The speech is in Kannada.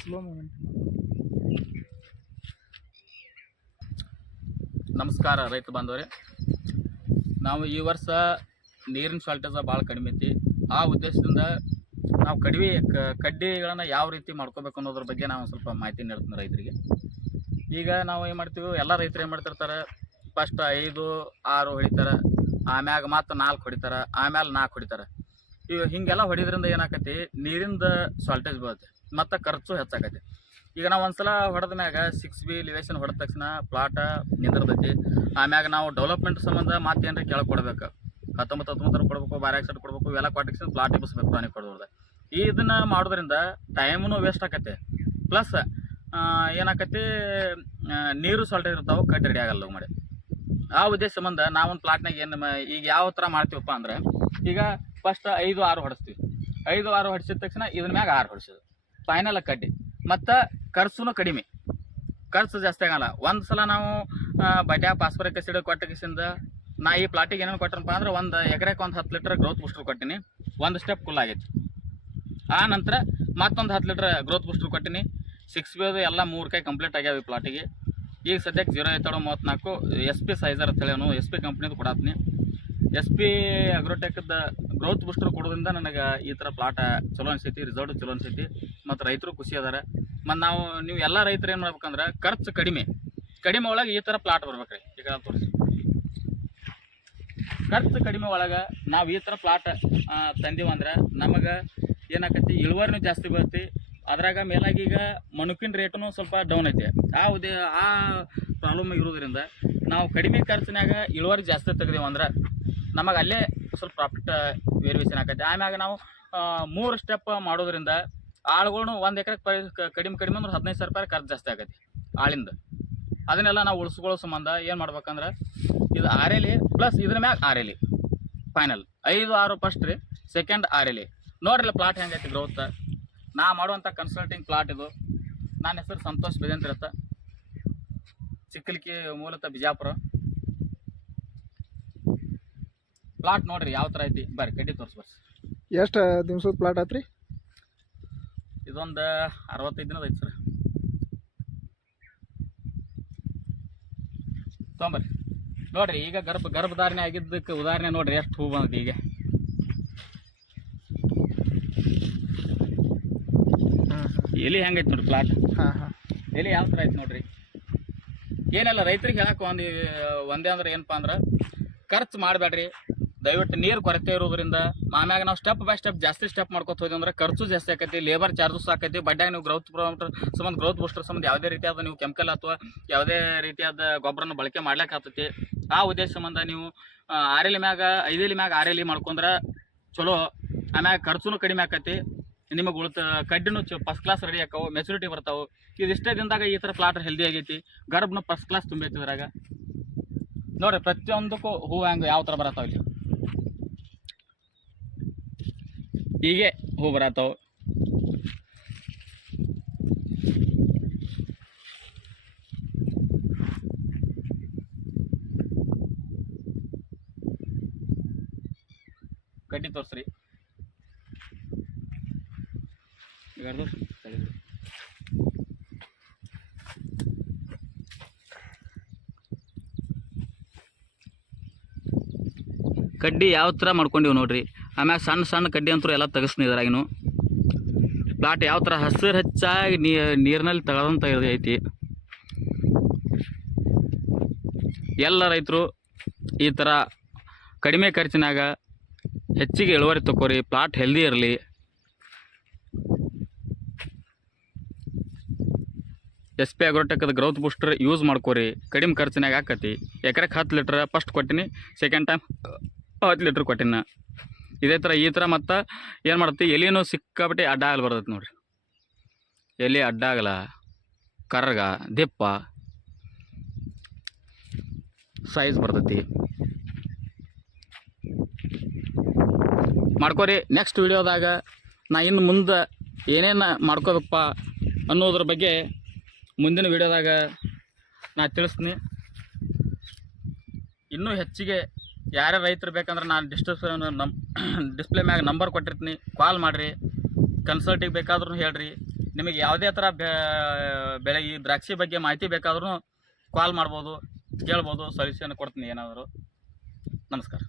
ಸ್ಲೋ ಮೂಮೆಂಟ್ ನಮಸ್ಕಾರ ರೈತ ಬಾಂಧವರೇ. ನಾವು ಈ ವರ್ಷ ನೀರಿನ ಶಾರ್ಟೇಜ ಭಾಳ ಕಡಿಮೆ ಐತಿ. ಆ ಉದ್ದೇಶದಿಂದ ನಾವು ಕಡಿಮೆ ಕಡ್ಡಿಗಳನ್ನು ಯಾವ ರೀತಿ ಮಾಡ್ಕೋಬೇಕು ಅನ್ನೋದ್ರ ಬಗ್ಗೆ ನಾವು ಸ್ವಲ್ಪ ಮಾಹಿತಿ ನೀಡ್ತೀನಿ ರೈತರಿಗೆ. ಈಗ ನಾವು ಏನು ಮಾಡ್ತೀವಿ, ಎಲ್ಲ ರೈತರು ಏನು ಮಾಡ್ತಿರ್ತಾರೆ ಫಸ್ಟ್ ಐದು, ಆರು ಹೊಡಿತಾರೆ ಆಮ್ಯಾಗ ಮತ್ತು ನಾಲ್ಕು ಹೊಡಿತಾರೆ ಆಮೇಲೆ ನಾಲ್ಕು ಹೊಡಿತಾರೆ. ಈಗ ಹೀಗೆಲ್ಲ ಹೊಡಿದ್ರಿಂದ ಏನಾಕತಿ ನೀರಿಂದ ಶಾರ್ಟೇಜ್ ಬೀಳುತ್ತೆ. ಮತ್ತು ಖರ್ಚು ಹೆಚ್ಚಾಗತ್ತೆ ಈಗ ನಾವು ಒಂದ್ಸಲ ಹೊಡೆದ ಮ್ಯಾಗ ಸಿಕ್ಸ್ ಬಿ ಲಿವೇಶನ್ ಹೊಡೆದ ತಕ್ಷಣ ಪ್ಲಾಟ ನಿಂದಿರ್ತೈತಿ. ಆಮ್ಯಾಗ ನಾವು ಡೆವಲಪ್ಮೆಂಟ್ ಸಂಬಂಧ ಮತ್ತೆ ಏನಾರ ಕೆಳಗೆ ಕೊಡ್ಬೇಕು ಹತ್ತೊಂಬತ್ತು ಹತ್ತೊಂಬತ್ತರ ಕೊಡಬೇಕು, ಬಾರ ಸೈಡ್ ಕೊಡಬೇಕು, ಇವೆಲ್ಲ ಕೊಟ್ಟಿಗೆ ಪ್ಲಾಟ್ ಇಬ್ಬಿಸ್ಬೇಕು ಪ್ರಾಣಿ ಕೊಡೋದು ಈ ಇದನ್ನ ಮಾಡೋದ್ರಿಂದ ಟೈಮ್ನು ವೇಸ್ಟ್ ಆಕತ್ತೆ. ಪ್ಲಸ್ ಏನಾಕತಿ ನೀರು ಸಾಲ್ಟ್ ಇರ್ತಾವೆ, ಕಡ್ಡಿ ರೆಡಿ ಆಗಲ್ಲ ಮಾಡಿ ಆ ಉದ್ದೇಶ ಸಂಬಂಧ ನಾವೊಂದು ಪ್ಲಾಟ್ನಾಗ ಏನು ಈಗ ಯಾವ ಥರ ಮಾಡ್ತೀವಪ್ಪ ಅಂದ್ರೆ, ಈಗ ಫಸ್ಟ್ ಐದು ಆರು ಹೊಡಿಸ್ತೀವಿ. ಐದು ಆರು ಹೊಡಿಸಿದ ತಕ್ಷಣ ಇದ್ರ ಮ್ಯಾಗ ಆರು ಹೊಡಿಸೋದು. ಫೈನಲ್ ಕಡ್ಡಿ. ಮತ್ತು ಖರ್ಚುನು ಕಡಿಮೆ. ಖರ್ಚು ಜಾಸ್ತಿ ಆಗಲ್ಲ. ಒಂದು ಸಲ ನಾವು ಬಡ್ಯಾ ಪಾಸ್ಪರಿಕ್ ಆಸಿಡ್ ಕೊಟ್ಟ ಕಿಸಿಂದ ನಾ ಈ ಪ್ಲಾಟಿಗೆ ಏನೇನು ಕೊಟ್ಟನಪ್ಪ ಅಂದ್ರೆ ಒಂದು ಎಕರೆಗೆ ಒಂದು ಹತ್ತು ಲೀಟ್ರ್ ಗ್ರೋತ್ ಬೂಸ್ಟರ್ ಕೊಟ್ಟಿನಿ. ಒಂದು ಸ್ಟೆಪ್ ಕುಲ್ ಆಗೈತಿ. ಆ ನಂತರ ಮತ್ತೊಂದು ಹತ್ತು ಲೀಟ್ರ್ ಗ್ರೋತ್ ಬೂಸ್ಟರ್ ಕೊಟ್ಟಿನಿ. ಸಿಕ್ಸ್ ಬೇದು ಎಲ್ಲ ಮೂರು ಕೈ ಕಂಪ್ಲೀಟ್ ಆಗ್ಯಾವ ಈ ಪ್ಲಾಟಿಗೆ ಈಗ ಸದ್ಯಕ್ಕೆ ಜೀರೋ ಐತಾಳು ಮೂವತ್ತ್ನಾಲ್ಕು ಎಸ್ ಪಿ ಸೈಜರ್ ಅಂತ ಹೇಳಿ ಎಸ್ ಪಿ ಕಂಪ್ನಿದು ಕೊಡತ್ನಿ. ಎಸ್ ಪಿ ಅಗ್ರೋಟೆಕ್ದ ಗ್ರೋತ್ ಬೂಸ್ಟರ್ ಕೊಡೋದ್ರಿಂದ ನನಗೆ ಈ ಥರ ಪ್ಲಾಟ ಚಲೋ ಅನಿಸೈತಿ ರಿಸಲ್ಟ್ ಚಲೋ ಅನಿಸೈತಿ, ಮತ್ತು ರೈತರು ಖುಷಿ ಅದಾರ. ಮತ್ತು ನಾವು, ನೀವು ಎಲ್ಲ ರೈತರು ಏನು ಮಾಡ್ಬೇಕಂದ್ರೆ ಖರ್ಚು ಕಡಿಮೆ ಕಡಿಮೆ ಒಳಗೆ ಈ ಥರ ಪ್ಲಾಟ್ ಬರ್ಬೇಕ್ರಿ. ಈಗ ತೋರಿಸಿ. ಖರ್ಚು ಕಡಿಮೆ ಒಳಗೆ ನಾವು ಈ ಥರ ಪ್ಲಾಟ್ ತಂದೀವಂದ್ರೆ ನಮಗೆ ಏನಾಕತಿ ಇಳುವರಿನೂ ಜಾಸ್ತಿ ಬರುತ್ತೆ, ಅದ್ರಾಗ ಮೇಲಾಗಿ ಈಗ ಮಣುಕಿನ ರೇಟು ಸ್ವಲ್ಪ ಡೌನ್ ಐತೆ. ಆ ಉದ್ಯ ಆ ಪ್ರಾಬ್ಲಮ್ ಇರೋದ್ರಿಂದ ನಾವು ಕಡಿಮೆ ಖರ್ಚಿನಾಗ ಇಳುವರಿ ಜಾಸ್ತಿ ತೆಗ್ದೇವು ಅಂದ್ರೆ ನಮಗೆ ಅಲ್ಲೇ ಸ್ವಲ್ಪ ಪ್ರಾಫಿಟ್ ವೇರಿಯೇಷನ್ ಆಕೈತೆ. ಆಮ್ಯಾಗ ನಾವು ಮೂರು ಸ್ಟೆಪ್ ಮಾಡೋದ್ರಿಂದ ಆಳುಗಳ್ನು ಒಂದು ಎಕರೆ ಕಡಿಮೆ ಕಡಿಮೆ ಅಂದ್ರೆ ಹದಿನೈದು ಸಾವಿರ ರೂಪಾಯಿ ಖರ್ಚು ಜಾಸ್ತಿ ಆಗೈತಿ ಆಳಿಂದ. ಅದನ್ನೆಲ್ಲ ನಾವು ಉಳಿಸ್ಕೊಳ್ಳೋ ಸಂಬಂಧ ಏನು ಮಾಡ್ಬೇಕಂದ್ರೆ ಇದು ಆರೇಲಿ ಪ್ಲಸ್ ಇದ್ರ ಮ್ಯಾಗ ಆರೇಲಿ. ಫೈನಲ್ ಐದು, ಆರು ಫಸ್ಟ್ ರೀ ಸೆಕೆಂಡ್ ಆರೇಲಿ. ನೋಡ್ರಲ್ಲ ಪ್ಲಾಟ್ ಹೆಂಗೈತಿ ಗ್ರೋತ್ ನಾ ಮಾಡುವಂಥ ಕನ್ಸಲ್ಟಿಂಗ್ ಪ್ಲಾಟ್ ಇದು. ನನ್ನ ಹೆಸರು ಸಂತೋಷ್ ಬೇಜಂತ್ ಇರತ್ತೆ. ಚಿಕ್ಕಲಿಕ್ಕಿ ಮೂಲತಃ ಬಿಜಾಪುರ. ಪ್ಲಾಟ್ ನೋಡ್ರಿ ಯಾವ ಥರ ಐತಿ? ಬರ್ರಿ ಕಡ್ಡಿ ತೋರಿಸ್ ಬರ್ರಿ. ಎಷ್ಟು ದಿವ್ಸದ ಪ್ಲಾಟ್ ಆತ್ರಿ? ಇದೊಂದು ಅರವತ್ತೈದು ದಿನದ ಐತಿ ಸರ್. ತೊಗೊಂಬರ್ರಿ. ನೋಡ್ರಿ ಈಗ ಗರ್ಭ ಗರ್ಭಧಾರಣೆ ಆಗಿದ್ದಕ್ಕೆ ಉದಾಹರಣೆ ನೋಡ್ರಿ ಎಷ್ಟು ಹೂ ಬಂದೈತಿ ಈಗ. ಹಾಂ ಎಲಿ ಹೆಂಗೈತಿ ನೋಡ್ರಿ ಪ್ಲಾಟ್ ಹಾಂ ಹಾಂ. ಎಲಿ ಯಾವ ಥರ ಐತಿ ನೋಡ್ರಿ? ಏನೆಲ್ಲ ರೈತರಿಗೆ ಹೇಳಕ್ಕೆ ಒಂದು ಒಂದೇ ಅಂದ್ರೆ ಏನಪ್ಪ ಅಂದ್ರೆ ಖರ್ಚು ಮಾಡಬೇಡ್ರಿ ದಯವಿಟ್ಟು ನೀರು ಕೊರತೆ ಇರೋದ್ರಿಂದ ಮಾಮ್ಯಾಗ ನಾವು ಸ್ಟೆಪ್ ಬೈ ಸ್ಟೆಪ್ ಜಾಸ್ತಿ ಸ್ಟೆಪ್ ಮಾಡ್ಕೊತ ಹೋದ್ವಿ ಅಂದ್ರೆ ಖರ್ಚು ಜಾಸ್ತಿ ಆಕೈತಿ ಲೇಬರ್ ಚಾರ್ಜಸ್ ಆಕೈತಿ ಬಡ್ಡ್ಯಾಗ ನೀವು ಗ್ರೌತ್ ಪ್ರೋಮೋಟರ್ ಸಂಬಂಧ ಗ್ರೋತ್ ಬೂಸ್ಟರ್ ಸಂಬಂಧ ಯಾವುದೇ ರೀತಿಯಾದ ನೀವು ಕೆಮಿಕಲ್ ಅಥವಾ ಯಾವುದೇ ರೀತಿಯಾದ ಗೊಬ್ಬರನ ಬಳಕೆ ಮಾಡ್ಲಿಕ್ಕೆ ಆಗ್ತೈತಿ ಆ ಉದ್ದೇಶ ಸಂಬಂಧ ನೀವು ಆರೆಲಿ ಮ್ಯಾಗ ಐದೇಲಿ ಮ್ಯಾಗ ಆರೆಲಿ ಮಾಡ್ಕೊಂಡ್ರೆ ಚಲೋ. ಆಮ್ಯಾಗ ಖರ್ಚುನು ಕಡಿಮೆ ಆಕೈತಿ. ನಿಮಗೆ ಉಳಿತ ಕಡ್ಡಿನೂ ಚ ಫಸ್ಟ್ ಕ್ಲಾಸ್ ರೆಡಿ ಆಕವು ಮೆಚುರಿಟಿ ಬರ್ತಾವೆ. ಇದಿಷ್ಟೇ ದಿನದಾಗ ಈ ಥರ ಪ್ಲಾಟ್ ಹೆಲ್ದಿ ಆಗೈತಿ. ಗರ್ಭನು ಫಸ್ಟ್ ಕ್ಲಾಸ್ ತುಂಬೈತಿ ಇದ್ರಾಗ. ನೋಡ್ರಿ ಪ್ರತಿಯೊಂದಕ್ಕೂ ಹೂವು ಹೆಂಗೆ ಯಾವ ಥರ ಬರತ್ತಾವ ಇಲ್ಲಿ? ಹೀಗೆ ಹೂ ಬರತ್ತಾವ. ಕಡ್ಡಿ ತೋರಿಸ್ರಿ. ಕಡ್ಡಿ ಯಾವ ಥರ ಮಾಡ್ಕೊಂಡಿವಿ ನೋಡ್ರಿ? ಆಮ್ಯಾಗ ಸಣ್ಣ ಸಣ್ಣ ಕಡ್ಡಿ ಅಂತೂ ಎಲ್ಲ ತೆಗಿಸ್ನಿ ಇದ್ರಾಗಿನು. ಪ್ಲಾಟ್ ಯಾವ ಥರ ಹಸಿರು ಹೆಚ್ಚಾಗಿ ನೀರಿನಲ್ಲಿ ತಗೊಳ್ಳೋಂಥ ಇದು ಐತಿ. ಎಲ್ಲ ರೈತರು ಈ ಥರ ಕಡಿಮೆ ಖರ್ಚಿನಾಗ ಹೆಚ್ಚಿಗೆ ಇಳುವರಿ ತಗೋರಿ ಪ್ಲಾಟ್ ಹೆಲ್ದಿ ಇರಲಿ. ಎಸ್ ಪಿ ಅಗ್ರೋಟೆಕ್ದ ಗ್ರೌತ್ ಬೂಸ್ಟರ್ ಯೂಸ್ ಮಾಡ್ಕೋರಿ, ಕಡಿಮೆ ಖರ್ಚಿನಾಗ ಹಾಕತಿ ಎಕರೆಗೆ ಹತ್ತು ಲೀಟ್ರ್ ಫಸ್ಟ್ ಕೊಟ್ಟಿನಿ ಸೆಕೆಂಡ್ ಟೈಮ್ ಹತ್ತು ಲೀಟ್ರ್ ಕೊಟ್ಟಿನ. ಇದೇ ಥರ ಈ ಥರ ಮತ್ತು ಏನು ಮಾಡ್ತಿ? ಎಲೆನೂ ಸಿಕ್ಕಾಬಿಟ್ಟು ಅಡ್ಡ ಆಗಲ್ಲ ಬರ್ತೈತೆ ನೋಡಿರಿ. ಎಲಿ ಅಡ್ಡ ಆಗಲ್ಲ ಕರ್ಗ ದಿಪ್ಪ ಸೈಜ್ ಬರ್ತೈತಿ. ಮಾಡ್ಕೋರಿ ನೆಕ್ಸ್ಟ್ ವಿಡಿಯೋದಾಗ ನಾ ಇನ್ನು ಮುಂದೆ ಏನೇನು ಮಾಡ್ಕೋಬೇಕಪ್ಪ ಅನ್ನೋದ್ರ ಬಗ್ಗೆ ಮುಂದಿನ ವಿಡಿಯೋದಾಗ ನಾ ತಿಳಿಸ್ತೀನಿ. ಇನ್ನೂ ಹೆಚ್ಚಿಗೆ ಯಾರ್ಯಾರು ರೈತರು ಬೇಕಂದ್ರೆ ನಾನು ಡಿಸ್ಟರ್ಸ್ ನಮ್ಮ ಡಿಸ್ಪ್ಲೇ ಮ್ಯಾಗ ನಂಬರ್ ಕೊಟ್ಟಿರ್ತೀನಿ. ಕಾಲ್ ಮಾಡಿರಿ. ಕನ್ಸಲ್ಟಿಗೆ ಬೇಕಾದ್ರೂ ಹೇಳ್ರಿ. ನಿಮಗೆ ಯಾವುದೇ ಥರ ಬೆಳೆ ದ್ರಾಕ್ಷಿ ಬಗ್ಗೆ ಮಾಹಿತಿ ಬೇಕಾದ್ರೂ ಕಾಲ್ ಮಾಡ್ಬೋದು, ಕೇಳ್ಬೋದು ಸೊಲ್ಯೂಷನ್ ಕೊಡ್ತೀನಿ ಏನಾದರೂ. ನಮಸ್ಕಾರ.